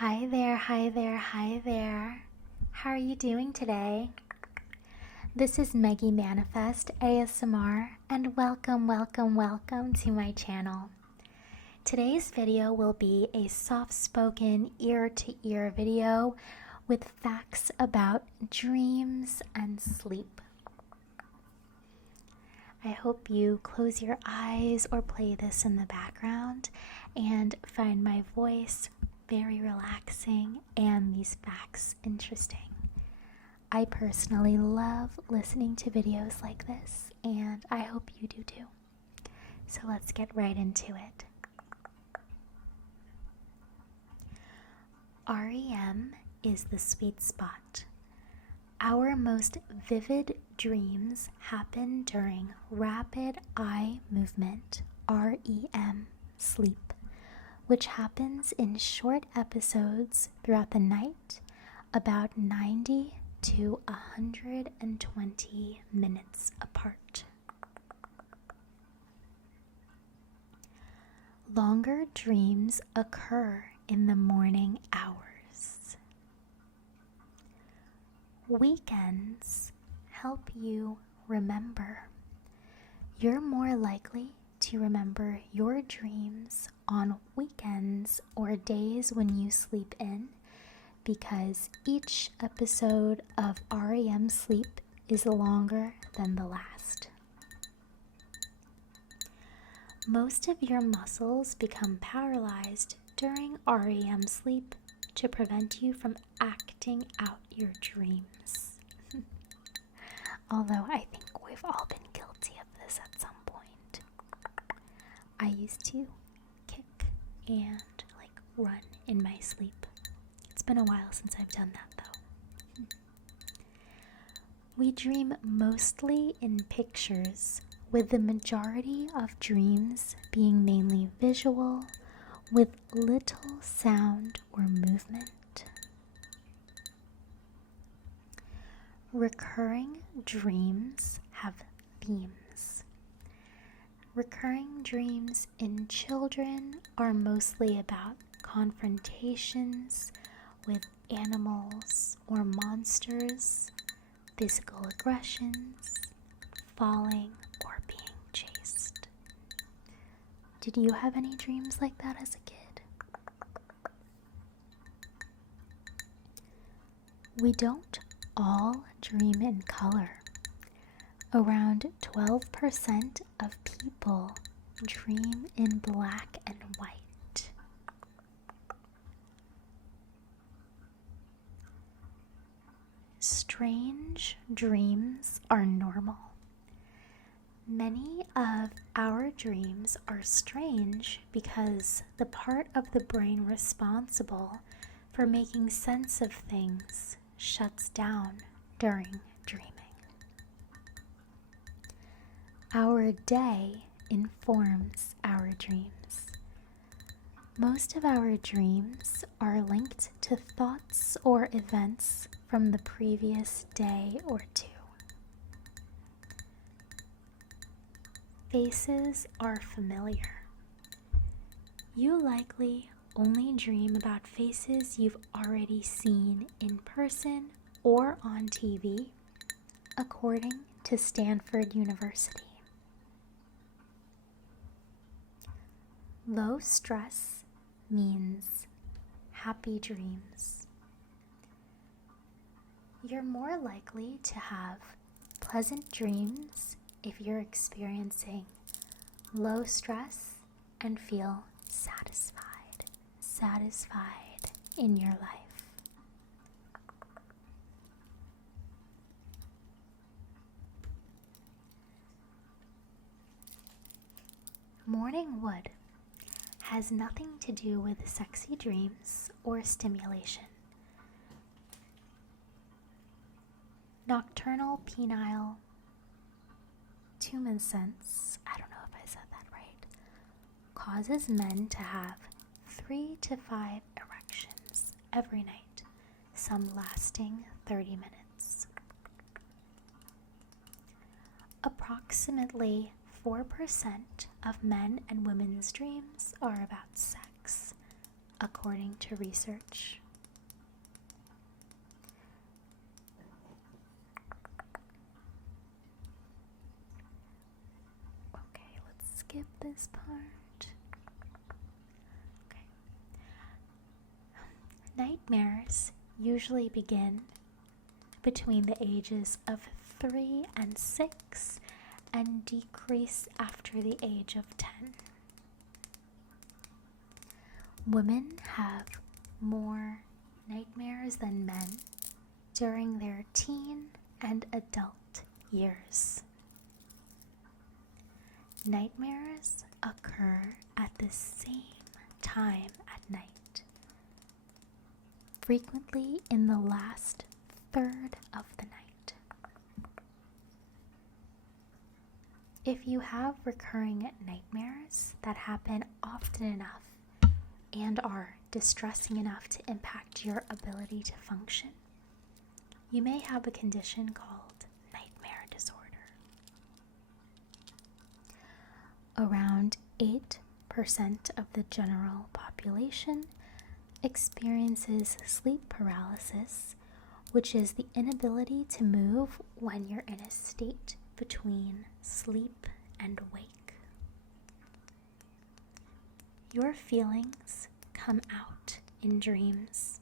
Hi there, hi there, hi there. How are you doing today? This is Meggie Manifest ASMR and welcome to my channel. Today's video will be a soft-spoken ear-to-ear video with facts about dreams and sleep. I hope you close your eyes or play this in the background and find my voice very relaxing and these facts interesting. I personally love listening to videos like this, and I hope you do too. So let's get right into it. REM is the sweet spot. Our most vivid dreams happen during rapid eye movement, REM, sleep, which happens in short episodes throughout the night, about 90 to 120 minutes apart. Longer dreams occur in the morning hours. Weekends help you remember. You're more likely to remember your dreams on weekends or days when you sleep in because each episode of REM sleep is longer than the last. Most of your muscles become paralyzed during REM sleep to prevent you from acting out your dreams. Although I think we've all been guilty of this at some point. I used to kick and run in my sleep. It's been a while since I've done that though. We dream mostly in pictures, with the majority of dreams being mainly visual with little sound or movement. Recurring dreams have themes. Recurring dreams in children are mostly about confrontations with animals or monsters, physical aggressions, falling, or being chased. Did you have any dreams like that as a kid? We don't all dream in color. Around 12% of people dream in black and white. Strange dreams are normal. Many of our dreams are strange because the part of the brain responsible for making sense of things shuts down during dreaming. Our day informs our dreams. Most of our dreams are linked to thoughts or events from the previous day or two. Faces are familiar. You likely only dream about faces you've already seen in person or on TV, according to Stanford University. Low stress means happy dreams. You're more likely to have pleasant dreams if you're experiencing low stress and feel satisfied in your life. Morning wood has nothing to do with sexy dreams or stimulation. Nocturnal penile tumescence, I don't know if I said that right, causes men to have 3 to 5 erections every night, some lasting 30 minutes. Approximately 4% of men and women's dreams are about sex. according to research. Okay, let's skip this part. Okay. Nightmares usually begin between the ages of 3 and 6 and decrease after the age of 10. Women have more nightmares than men during their teen and adult years. Nightmares occur at the same time at night, frequently in the last third of the night. If you have recurring nightmares that happen often enough and are distressing enough to impact your ability to function, you may have a condition called nightmare disorder. Around 8% of the general population experiences sleep paralysis, which is the inability to move when you're in a state between sleep and wake. Your feelings come out in dreams.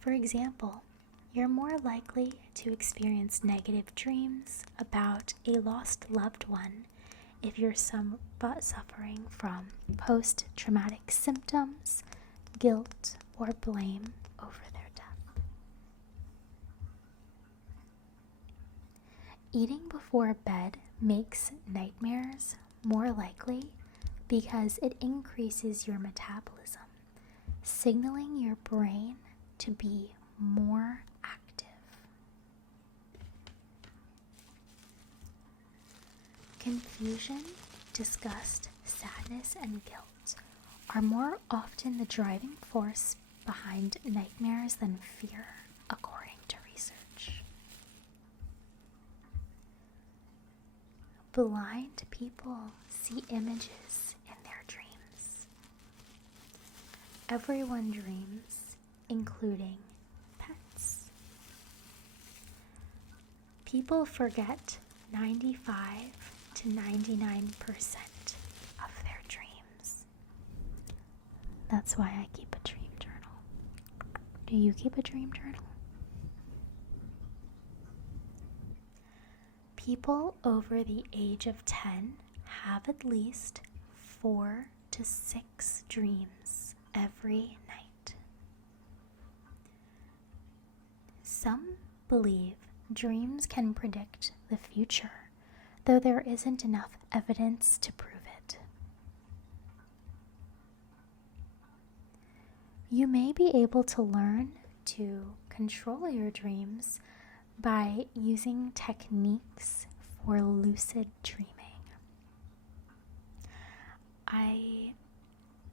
For example, you're more likely to experience negative dreams about a lost loved one if you're suffering from post-traumatic symptoms, guilt, or blame over their death. Eating before bed makes nightmares more likely because it increases your metabolism, signaling your brain to be more active. Confusion, disgust, sadness, and guilt are more often the driving force behind nightmares than fear, according to research. Blind people see images in their dreams. Everyone dreams, including pets. People forget 95 to 99% of their dreams. That's why I keep a dream journal. Do you keep a dream journal? People over the age of 10 have at least 4 to 6 dreams every night. Some believe dreams can predict the future, though there isn't enough evidence to prove it. You may be able to learn to control your dreams by using techniques for lucid dreaming. I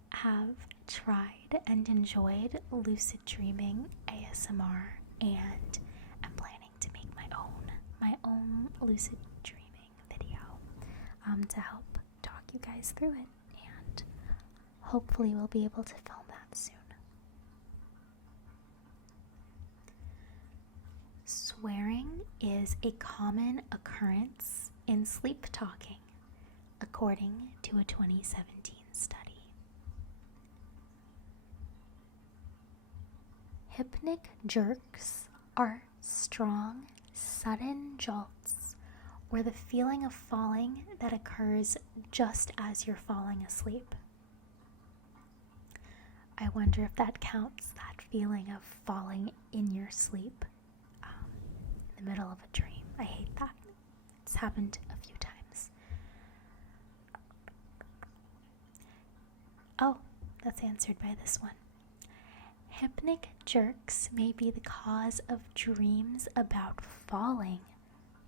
have tried and enjoyed lucid dreaming ASMR and am planning to make my own lucid dreaming video to help talk you guys through it, and hopefully we'll be able to film that soon. Swearing is a common occurrence in sleep talking, according to a 2017 study. Hypnic jerks are strong, sudden jolts or the feeling of falling that occurs just as you're falling asleep. I wonder if that counts, that feeling of falling in your sleep in the middle of a dream. I hate that. It's happened a few times. Oh, that's answered by this one. Hypnic jerks may be the cause of dreams about falling,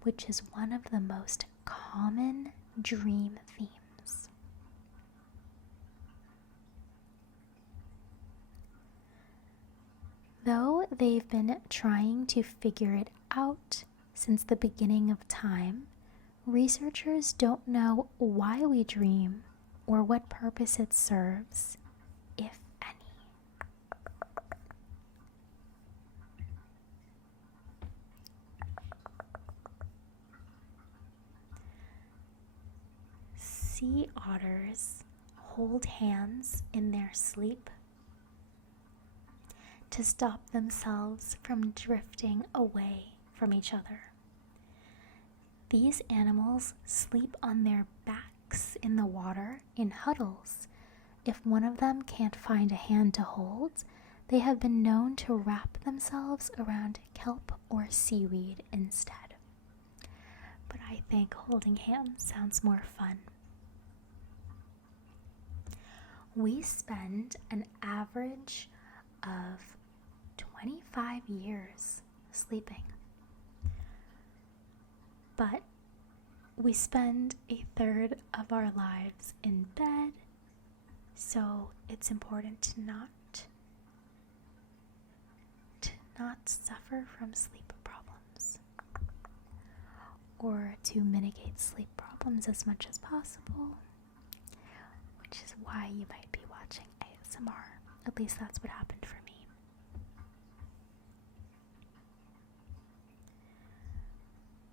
which is one of the most common dream themes. Though they've been trying to figure it out since the beginning of time, researchers don't know why we dream or what purpose it serves, if any. sea otters hold hands in their sleep to stop themselves from drifting away from each other. These animals sleep on their backs in the water in huddles. If one of them can't find a hand to hold, they have been known to wrap themselves around kelp or seaweed instead. But I think holding hands sounds more fun. We spend an average of 25 years sleeping. But we spend a third of our lives in bed, so it's important to not suffer from sleep problems, or to mitigate sleep problems as much as possible, which is why you might be watching ASMR. At least that's what happened for me.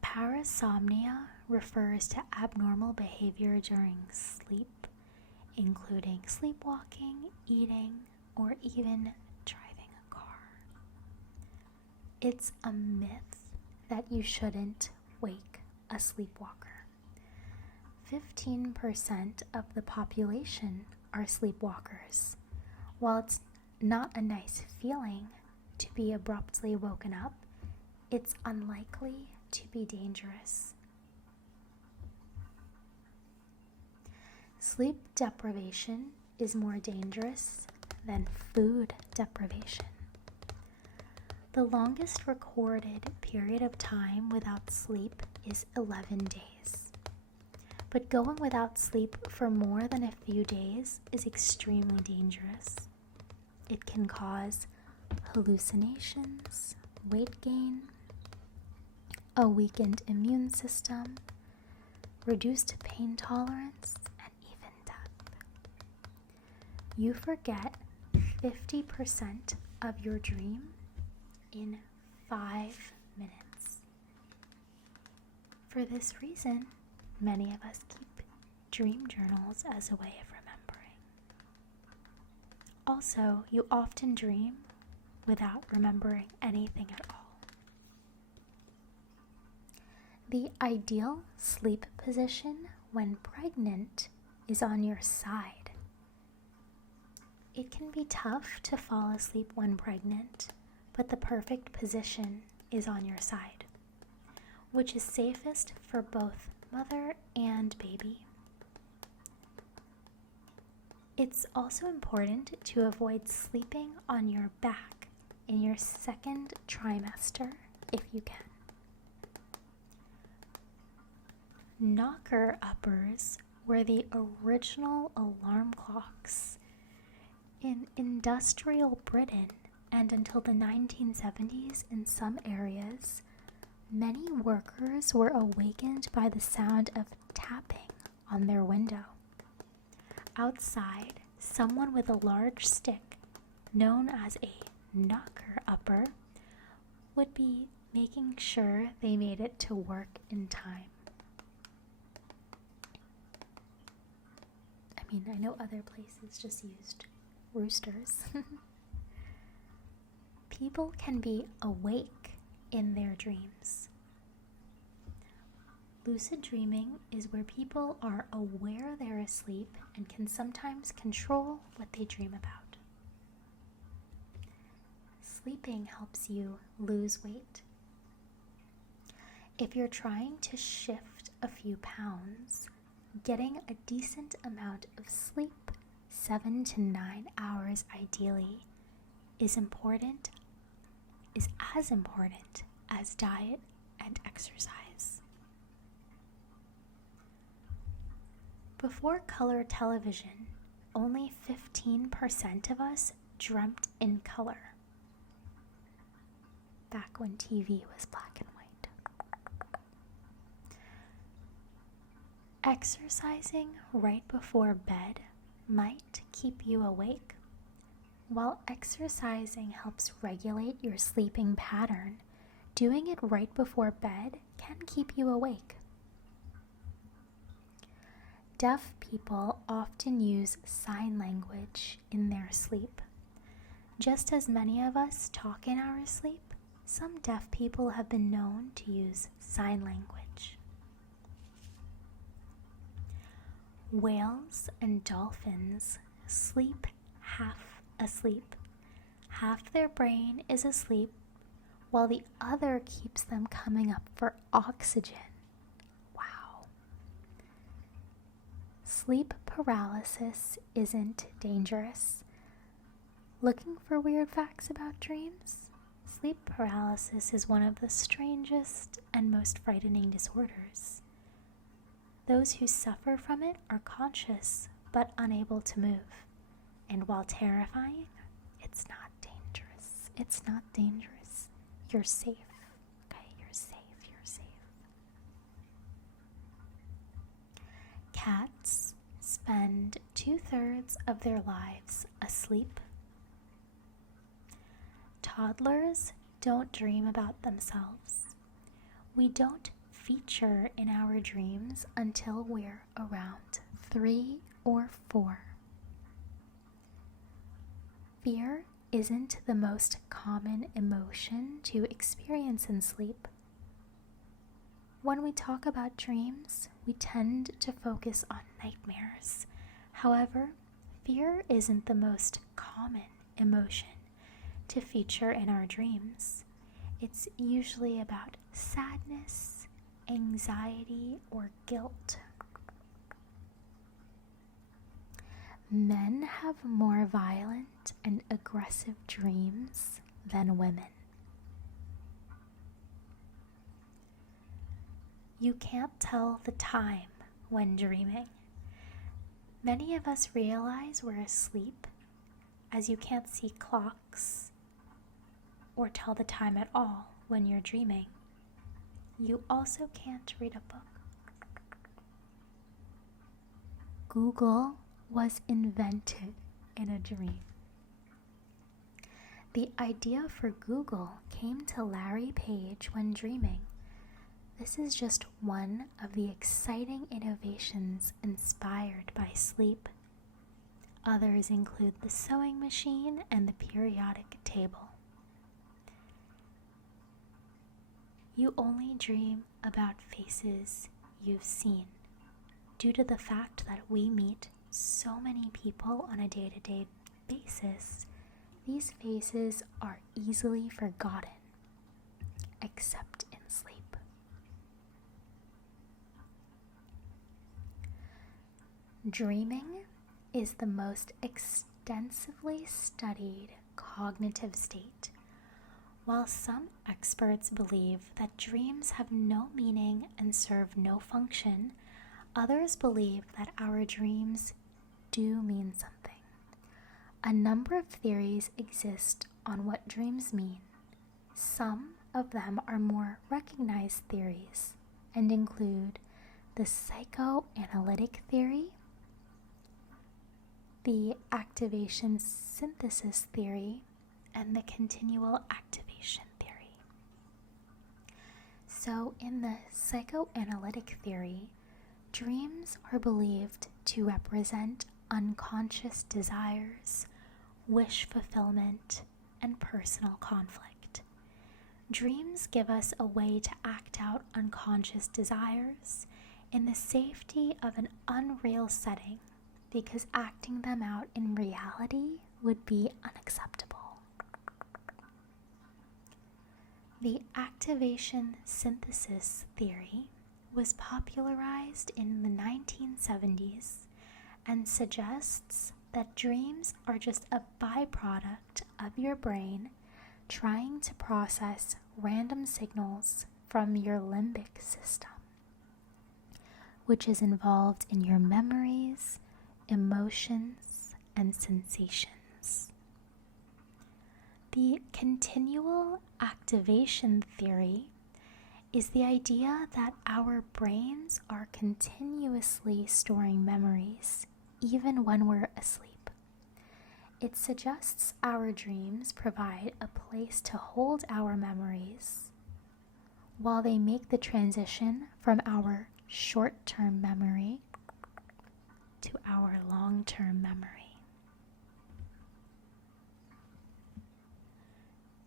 Parasomnia refers to abnormal behavior during sleep, including sleepwalking, eating, or even driving a car. It's a myth that you shouldn't wake a sleepwalker. 15% of the population are sleepwalkers. While it's not a nice feeling to be abruptly woken up, it's unlikely to be dangerous. Sleep deprivation is more dangerous than food deprivation. The longest recorded period of time without sleep is 11 days. But going without sleep for more than a few days is extremely dangerous. It can cause hallucinations, weight gain, a weakened immune system, reduced pain tolerance, and even death. You forget 50% of your dream in 5 minutes. For this reason, many of us keep dream journals as a way of remembering. Also, you often dream without remembering anything at all. The ideal sleep position when pregnant is on your side. It can be tough to fall asleep when pregnant, but the perfect position is on your side, which is safest for both mother and baby. It's also important to avoid sleeping on your back in your second trimester if you can. Knocker uppers were the original alarm clocks in industrial Britain, and until the 1970s in some areas, many workers were awakened by the sound of tapping on their window. Outside, someone with a large stick, known as a knocker upper, would be making sure they made it to work in time. I know other places just used roosters. People can be awake in their dreams. Lucid dreaming is where people are aware they're asleep and can sometimes control what they dream about. Sleeping helps you lose weight. If you're trying to shift a few pounds, getting a decent amount of sleep, 7 to 9 hours ideally, is as important as diet and exercise. Before color television, only 15% of us dreamt in color. Back when TV was black and white. Exercising right before bed might keep you awake. While exercising helps regulate your sleeping pattern, doing it right before bed can keep you awake. Deaf people often use sign language in their sleep. Just as many of us talk in our sleep, some deaf people have been known to use sign language. Whales and dolphins sleep half asleep. Half their brain is asleep, while the other keeps them coming up for oxygen. Wow. Sleep paralysis isn't dangerous. Looking for weird facts about dreams? Sleep paralysis is one of the strangest and most frightening disorders. Those who suffer from it are conscious but unable to move. And while terrifying, it's not dangerous. It's not dangerous. You're safe. Okay, you're safe. You're safe. Cats spend 2/3 of their lives asleep. Toddlers don't dream about themselves. We don't feature in our dreams until we're around 3 or 4. Fear isn't the most common emotion to experience in sleep. When we talk about dreams, we tend to focus on nightmares. However, fear isn't the most common emotion to feature in our dreams. It's usually about sadness, anxiety, or guilt. Men have more violent and aggressive dreams than women. You can't tell the time when dreaming. Many of us realize we're asleep as you can't see clocks or tell the time at all when you're dreaming. You also can't read a book. Google was invented in a dream. The idea for Google came to Larry Page when dreaming. This is just one of the exciting innovations inspired by sleep. Others include the sewing machine and the periodic table. You only dream about faces you've seen. Due to the fact that we meet so many people on a day-to-day basis, these faces are easily forgotten, except in sleep. Dreaming is the most extensively studied cognitive state. While some experts believe that dreams have no meaning and serve no function, others believe that our dreams do mean something. A number of theories exist on what dreams mean. Some of them are more recognized theories and include the psychoanalytic theory, the activation synthesis theory, and the continual activation theory. So in the psychoanalytic theory, dreams are believed to represent unconscious desires, wish fulfillment, and personal conflict. Dreams give us a way to act out unconscious desires in the safety of an unreal setting, because acting them out in reality would be unacceptable. The activation synthesis theory was popularized in the 1970s and suggests that dreams are just a byproduct of your brain trying to process random signals from your limbic system, which is involved in your memories, emotions, and sensations. The continual activation theory is the idea that our brains are continuously storing memories, even when we're asleep. It suggests our dreams provide a place to hold our memories, while they make the transition from our short-term memory to our long-term memory.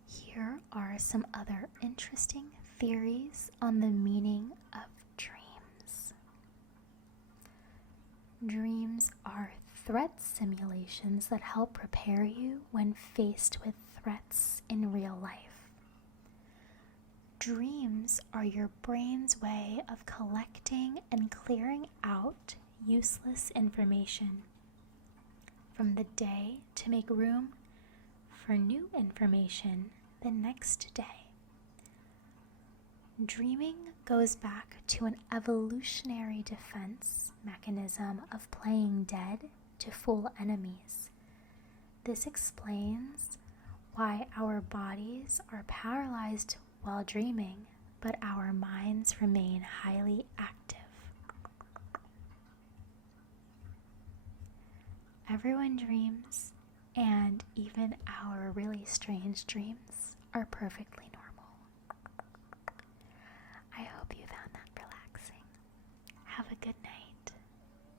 Here are some other interesting theories on the meaning of dreams. Dreams are threat simulations that help prepare you when faced with threats in real life. Dreams are your brain's way of collecting and clearing out useless information from the day to make room for new information the next day. Dreaming goes back to an evolutionary defense mechanism of playing dead to fool enemies. This explains why our bodies are paralyzed while dreaming, but our minds remain highly active. Everyone dreams, and even our really strange dreams are perfectly normal.